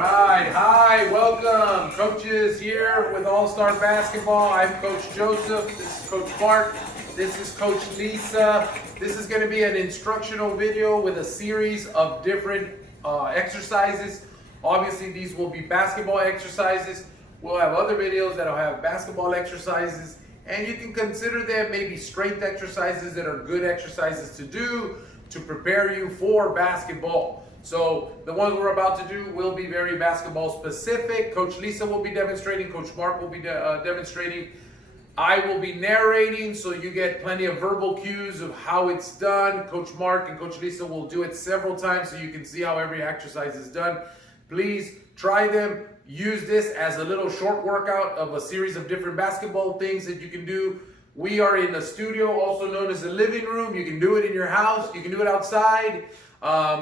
right, hi, welcome. Coaches here with All-Star Basketball. I'm Coach Joseph, this is Coach Mark, this is Coach Lisa. This is going to be an instructional video with a series of different exercises. Obviously, these will be basketball exercises. We'll have other videos that'll have basketball exercises, and you can consider them maybe strength exercises that are good exercises to do to prepare you for basketball. So the ones we're about to do will be very basketball specific. Coach Lisa will be demonstrating, Coach Mark will be demonstrating. I will be narrating, so you get plenty of verbal cues of how it's done. Coach Mark and Coach Lisa will do it several times so you can see how every exercise is done. Please try them. Use this as a little short workout of a series of different basketball things that you can do. We are in a studio, also known as a living room. You can do it in your house. You can do it outside.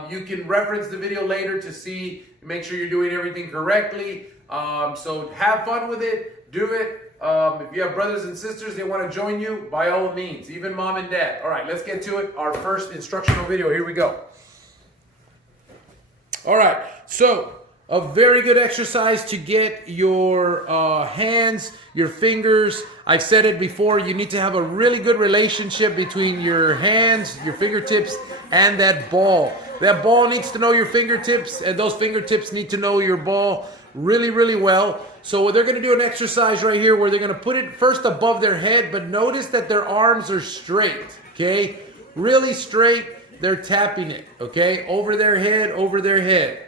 You can reference the video later to see, make sure you're doing everything correctly. So have fun with it. Do it. If you have brothers and sisters, they want to join you, by all means, even mom and dad. All right, let's get to it. Our first instructional video. Here we go. All right, so a very good exercise to get your hands, your fingers. I've said it before, you need to have a really good relationship between your hands, your fingertips, and that ball. That ball needs to know your fingertips, and those fingertips need to know your ball really, really well. So they're going to do an exercise right here where they're going to put it first above their head, but notice that their arms are straight, okay? Really straight. They're tapping it, okay? Over their head, over their head.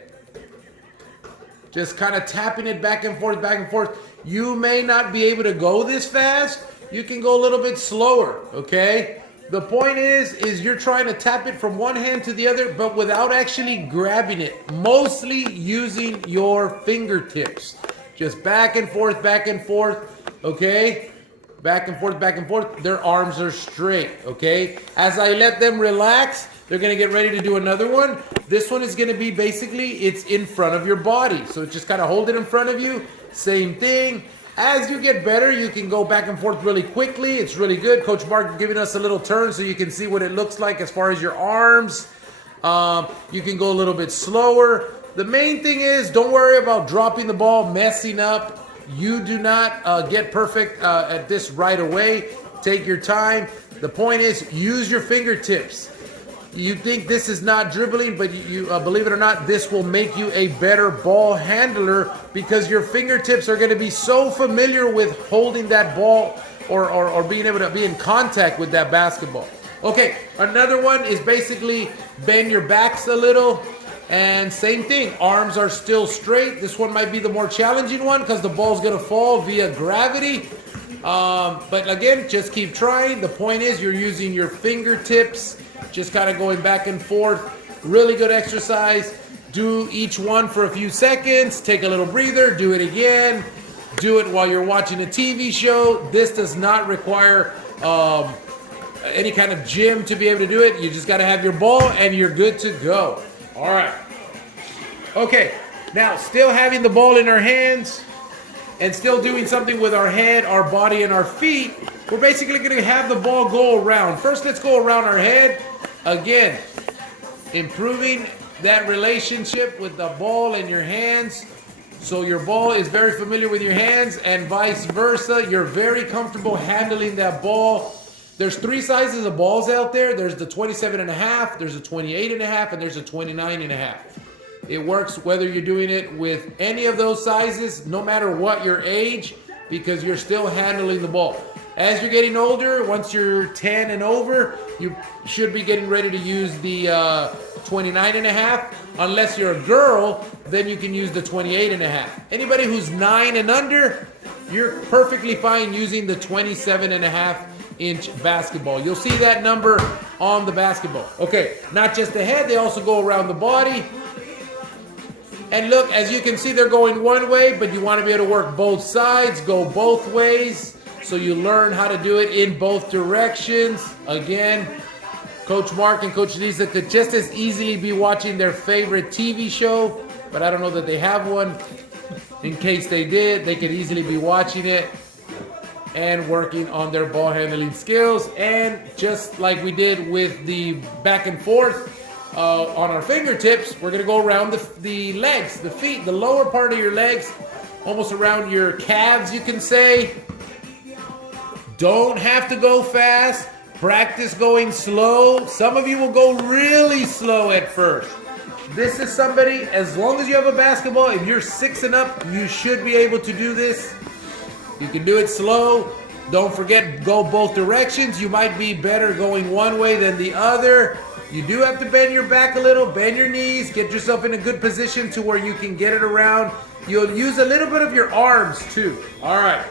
Just kind of tapping it back and forth, back and forth. You may not be able to go this fast. You can go a little bit slower, okay? The point is you're trying to tap it from one hand to the other, but without actually grabbing it. Mostly using your fingertips. Just back and forth, okay? Back and forth, back and forth. Their arms are straight, okay? As I let them relax, they're going to get ready to do another one. This one is going to be basically, it's in front of your body. So just kind of hold it in front of you. Same thing. As you get better, you can go back and forth really quickly. It's really good. Coach Mark giving us a little turn so you can see what it looks like as far as your arms. You can go a little bit slower. The main thing is, don't worry about dropping the ball, messing up. You do not get perfect at this right away. Take your time. The point is, use your fingertips. You think this is not dribbling, but you believe it or not, this will make you a better ball handler because your fingertips are going to be so familiar with holding that ball or being able to be in contact with that basketball. Okay, another one is basically bend your backs a little. And same thing, arms are still straight. This one might be the more challenging one because the ball's going to fall via gravity. But again, just keep trying. The point is you're using your fingertips, just kind of going back and forth. Really good exercise. Do each one for a few seconds. Take a little breather. Do it again. Do it while you're watching a TV show. This does not require any kind of gym to be able to do it. You just got to have your ball and you're good to go. All right. Okay. Now, still having the ball in our hands and still doing something with our head, our body, and our feet, we're basically going to have the ball go around. First, let's go around our head. Again, improving that relationship with the ball and your hands. So your ball is very familiar with your hands and vice versa. You're very comfortable handling that ball. There's three sizes of balls out there. There's the 27.5, there's a 28.5, and there's a 29.5. It works whether you're doing it with any of those sizes, no matter what your age, because you're still handling the ball. As you're getting older, once you're 10 and over, you should be getting ready to use the 29.5. Unless you're a girl, then you can use the 28.5. Anybody who's 9 and under, you're perfectly fine using the 27.5-inch basketball. You'll see that number on the basketball. Okay, not just the head, they also go around the body. And look, as you can see, they're going one way, but you want to be able to work both sides, go both ways. So you learn how to do it in both directions. Again, Coach Mark and Coach Lisa could just as easily be watching their favorite TV show, but I don't know that they have one. In case they did, they could easily be watching it and working on their ball handling skills. And just like we did with the back and forth, on our fingertips, we're going to go around the legs, the feet, the lower part of your legs, almost around your calves, you can say. Don't have to go fast. Practice going slow. Some of you will go really slow at first. This is somebody, as long as you have a basketball, if you're 6 and up, you should be able to do this. You can do it slow. Don't forget, go both directions. You might be better going one way than the other. You do have to bend your back a little, bend your knees, get yourself in a good position to where you can get it around. You'll use a little bit of your arms too. All right.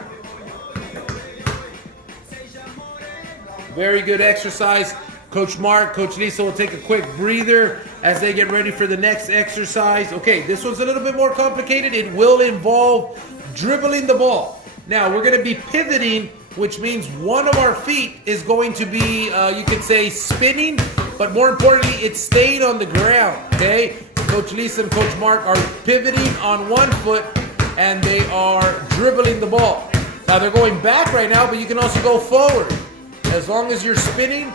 Very good exercise. Coach Mark, Coach Lisa will take a quick breather as they get ready for the next exercise. Okay, this one's a little bit more complicated. It will involve dribbling the ball. Now, we're going to be pivoting, which means one of our feet is going to be, you could say, spinning, but more importantly, it's staying on the ground, okay? Coach Lisa and Coach Mark are pivoting on one foot, and they are dribbling the ball. Now, they're going back right now, but you can also go forward. As long as you're spinning,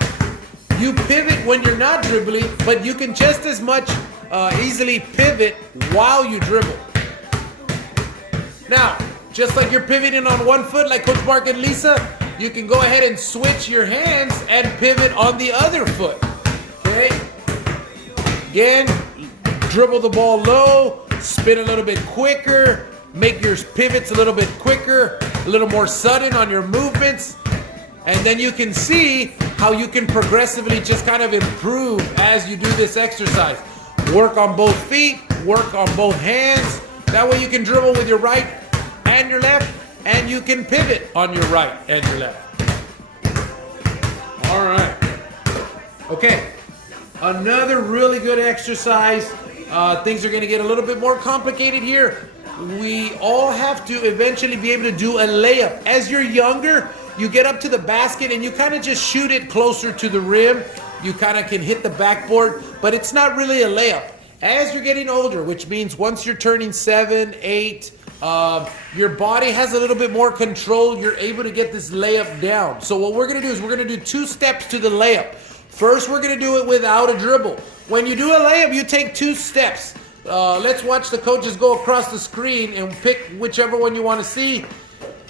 you pivot when you're not dribbling, but you can just as much easily pivot while you dribble. Now, just like you're pivoting on one foot like Coach Mark and Lisa, you can go ahead and switch your hands and pivot on the other foot, okay? Again, dribble the ball low, spin a little bit quicker, make your pivots a little bit quicker, a little more sudden on your movements. And then you can see how you can progressively just kind of improve as you do this exercise. Work on both feet, work on both hands. That way you can dribble with your right and your left, and you can pivot on your right and your left. All right. Okay. Another really good exercise. Things are going to get a little bit more complicated here. We all have to eventually be able to do a layup. As you're younger, you get up to the basket and you kind of just shoot it closer to the rim. You kind of can hit the backboard, but it's not really a layup. As you're getting older, which means once you're turning 7, 8, your body has a little bit more control. You're able to get this layup down. So what we're going to do is we're going to do 2 steps to the layup. First, we're going to do it without a dribble. When you do a layup, you take 2 steps. Let's watch the coaches go across the screen and pick whichever one you want to see.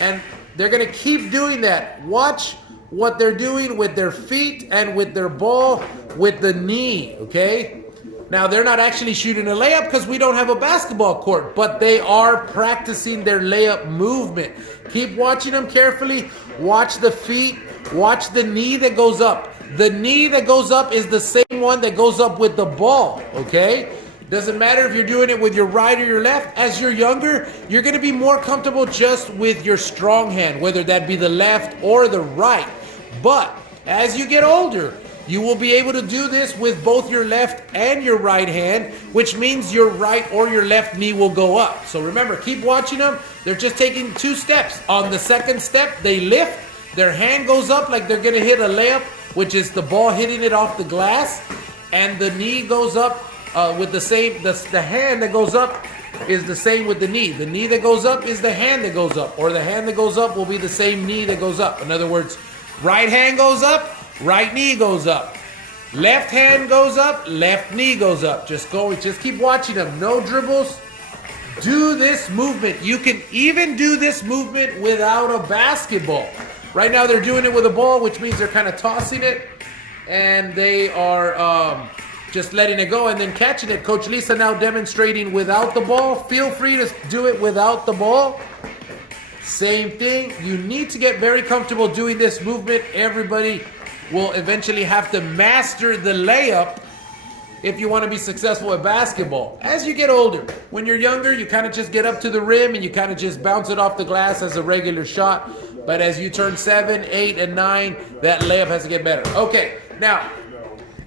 And they're going to keep doing that. Watch what they're doing with their feet and with their ball, with the knee, okay? Now, they're not actually shooting a layup because we don't have a basketball court, but they are practicing their layup movement. Keep watching them carefully. Watch the feet. Watch the knee that goes up. The knee that goes up is the same one that goes up with the ball, okay? Doesn't matter if you're doing it with your right or your left. As you're younger, you're going to be more comfortable just with your strong hand, whether that be the left or the right. But as you get older, you will be able to do this with both your left and your right hand, which means your right or your left knee will go up. So remember, keep watching them. They're just taking 2 steps. On the second step, they lift. Their hand goes up like they're going to hit a layup, which is the ball hitting it off the glass. And the knee goes up. With the same, the hand that goes up is the same with the knee. The knee that goes up is the hand that goes up, or the hand that goes up will be the same knee that goes up. In other words, right hand goes up, right knee goes up. Left hand goes up, left knee goes up. Just keep watching them. No dribbles. Do this movement. You can even do this movement without a basketball. Right now they're doing it with a ball, which means they're kind of tossing it, and they are just letting it go and then catching it. Coach Lisa now demonstrating without the ball. Feel free to do it without the ball. Same thing. You need to get very comfortable doing this movement. Everybody will eventually have to master the layup if you want to be successful at basketball. As you get older, when you're younger, you kind of just get up to the rim and you kind of just bounce it off the glass as a regular shot. But as you turn 7, 8, and 9, that layup has to get better. Okay, now,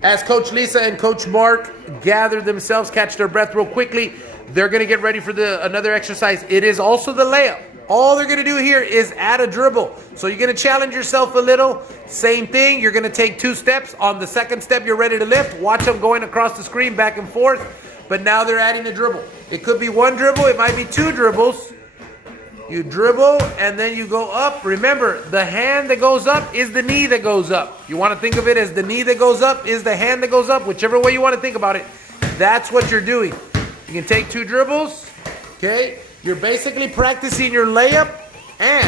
as Coach Lisa and Coach Mark gather themselves, catch their breath real quickly, they're going to get ready for another exercise. It is also the layup. All they're going to do here is add a dribble. So you're going to challenge yourself a little. Same thing. You're going to take 2 steps. On the second step, you're ready to lift. Watch them going across the screen back and forth. But now they're adding a dribble. It could be 1 dribble. It might be 2 dribbles. You dribble, and then you go up. Remember, the hand that goes up is the knee that goes up. You want to think of it as the knee that goes up is the hand that goes up. Whichever way you want to think about it, that's what you're doing. You can take 2 dribbles, okay? You're basically practicing your layup, and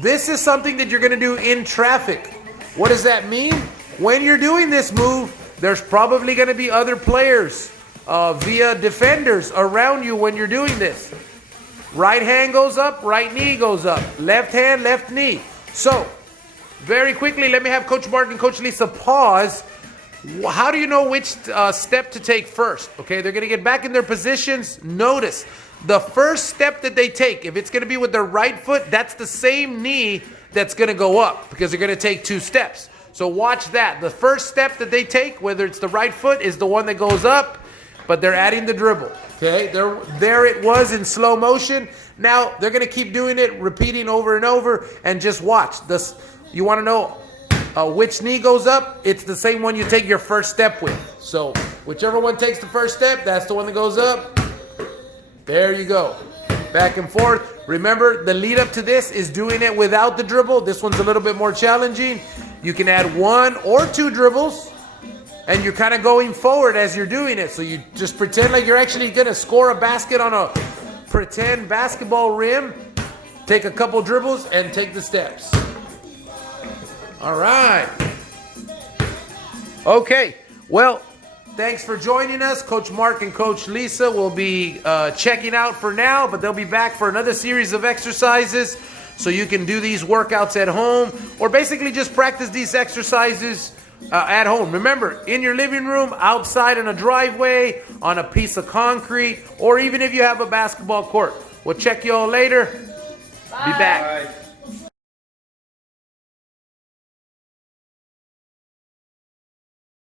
this is something that you're going to do in traffic. What does that mean? When you're doing this move, there's probably going to be other players via defenders around you when you're doing this. Right hand goes up, right knee goes up. Left hand, left knee. So, very quickly, let me have Coach Mark and Coach Lisa pause. How do you know which step to take first? Okay, they're going to get back in their positions. Notice, the first step that they take, if it's going to be with their right foot, that's the same knee that's going to go up because they're going to take 2 steps. So watch that. The first step that they take, whether it's the right foot, is the one that goes up, but they're adding the dribble. Okay, there it was in slow motion. Now they're going to keep doing it, repeating over and over, and just watch. This, you want to know which knee goes up? It's the same one you take your first step with. So whichever one takes the first step, that's the one that goes up. There you go. Back and forth. Remember, the lead up to this is doing it without the dribble. This one's a little bit more challenging. You can add 1 or 2 dribbles, and you're kind of going forward as you're doing it. So you just pretend like you're actually going to score a basket on a pretend basketball rim. Take a couple dribbles and take the steps. All right. Okay. Well, thanks for joining us. Coach Mark and Coach Lisa will be checking out for now, but they'll be back for another series of exercises so you can do these workouts at home, or basically just practice these exercises at home. Remember, in your living room, outside in a driveway, on a piece of concrete, or even if you have a basketball court. We'll check you all later. Bye. Be back. Bye.